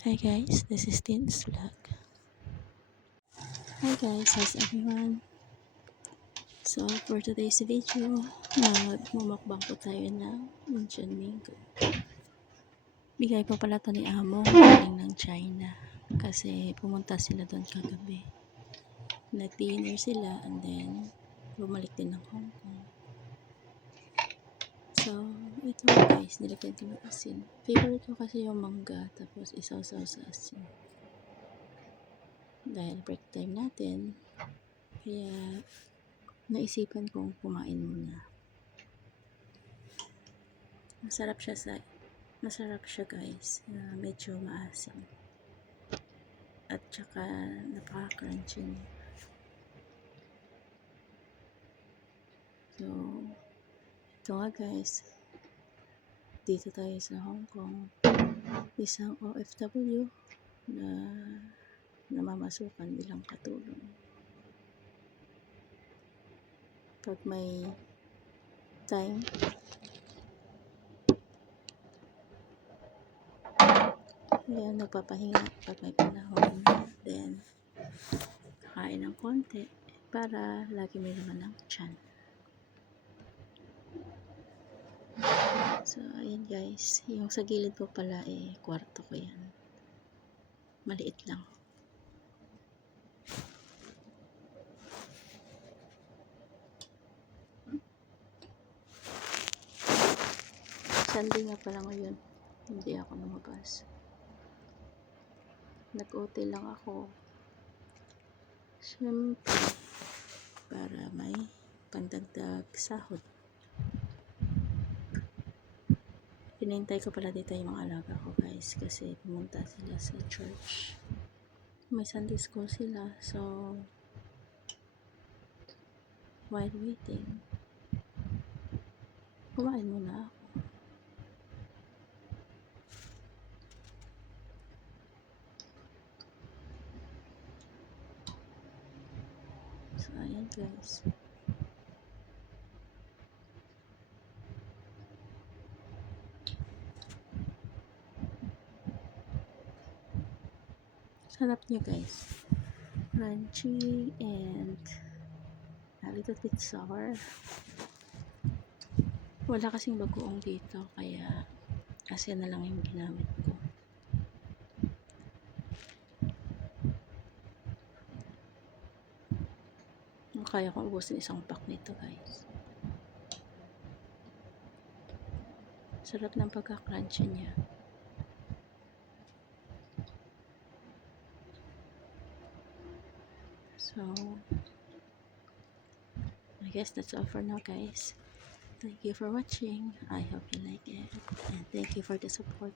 Hi guys, this is Tin's vlog. Hi guys, how's everyone? So for today's video, magmumukbang po tayo ng Indian mango. Bigay po pala to ni Amo galing ng China kasi pumunta sila doon kagabi. Nag-dinner sila and then bumalik din ng Hong Kong. So ito guys, nilagyan ko ng asin. Favorite ko kasi yung mangga tapos isaw-saw sa asin. Dahil break time natin, kaya naisipan kong kumain muna. Masarap siya guys, medyo maasim. At saka napaka-crunchy niya. So, ito nga guys, dito tayo sa Hong Kong. Isang OFW na namamasukan bilang katulong. Pag may time, ayan, nagpapahinga pag may panahon, then kain ng konti para lagi may laman ng tiyan. So ayan guys, yung sa gilid ko pala kwarto ko yan, maliit lang. Sunday nga pala ngayon, hindi ako lumabas. Nag-OT lang ako. Siyempre, para may pandagdag sahod. Pinintay ko pala dito yung mga alaga ko guys kasi pumunta sila sa church. May Sunday school sila, so while waiting, kumain muna ako. So ayan guys. Sarap niya guys. Crunchy and a little bit sour. Wala kasing bagoong dito kaya asin na lang yung ginamit ko. Kaya kong ubusin isang pack nito guys. Sarap ng pagka-crunchy niya. So, I guess that's all for now guys. Thank you for watching. I hope you like it. And thank you for the support.